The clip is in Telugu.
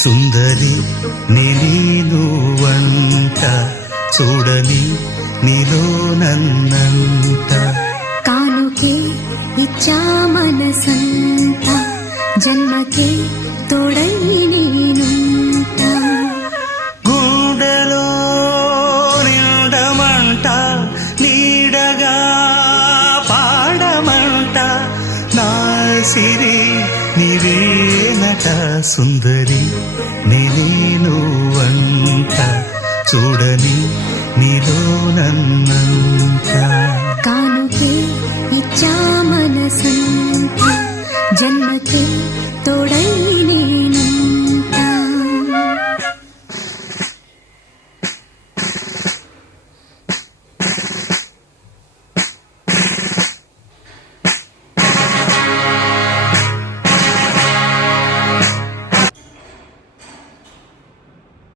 సుందరి నేను వంట చూడని నీలో నన్నంట కానుకే ఇచ్చా మనసంత జన్మకే తోడై నేనుంట గుండెలో నిండమంట నీడగా పాడమంట నా సిరి నీవేనట సుందరి నేను వంట చూడని నీలో నన్నంత కానుకే ఇచ్చా మనసంత జన్మకే తోడై